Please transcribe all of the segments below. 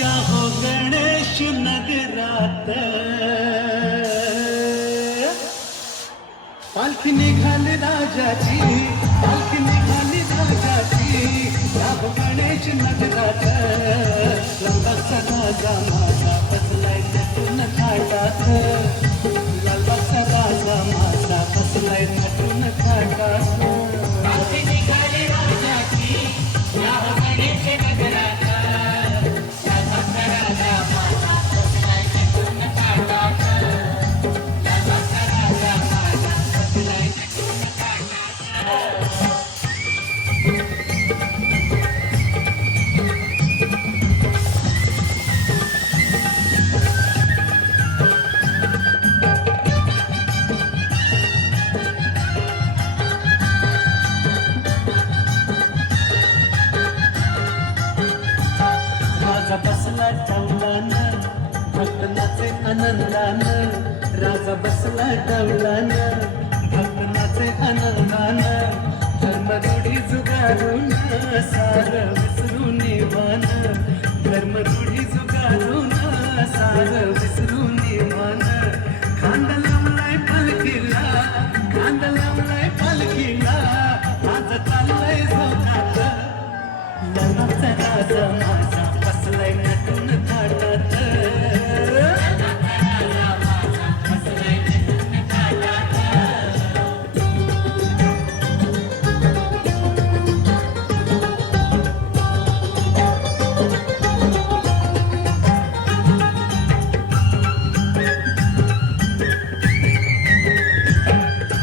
या हो गणेश नगरात पालखी निघाली राजाची, पालखी निघाली राजाची, या हो गणेश नगरात लालबागचा राजा माझा बसलाय नटून थाटात, लालबागचा राजा माझा बसलाय नटून थाटात. पालखी निघाली राजाची, या हो गणेश नगरात राजा बसला टवलान भक्त नाचे आनंदान, राजा बसला टवलान भक्त नाचे आनंदान, धर्मरूढी जुगारून सार विसरून मान, धर्मरूढी जुगारून सार विसरून मान. खांदा लावलाय पालखीला, खांदा लावलाय पालखीला, माझं चाललंय जोरात, लालबागचा राजा माझा बसलाय नटून थाटात.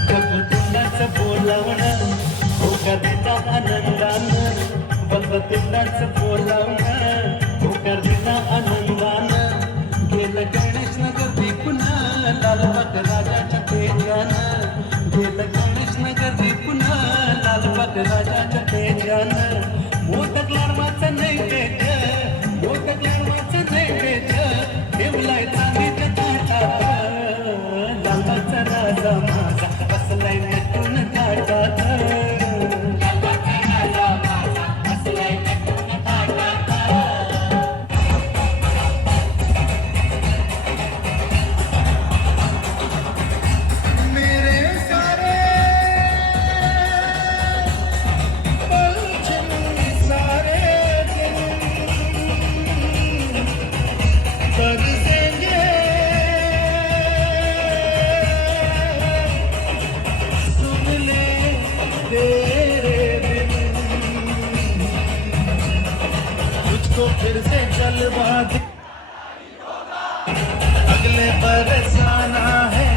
भक्ततुंडाचं बोलावणं होकार दिला आनंदानं, भक्ततुंडाचं बोलावणं होकार दिला आनंदानं, गेलं गणेश नगर पुन्हा लालबाग राजाच्या तेजानं, गेलं गणेश नगर पुन्हा लालबाग राजाच्या तेजानं. मोदक लाडवाचं नैवेद्य, मोदक लाडवाचं नैवेद्य ठेवलाय चांदीच्या ताटात, लालबागचा राजा माझा बसलाय नटून थाटात. तुझको फिर से जलवा दे, अगले बरस आना है,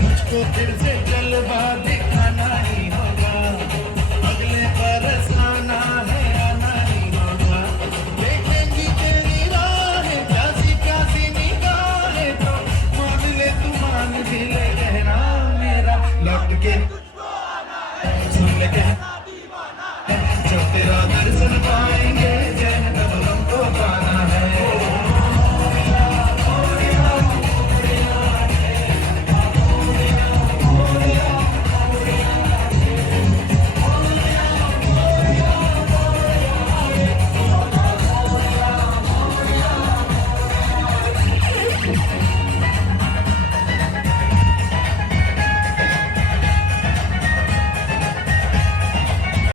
तुझको फिर से जलवा दे,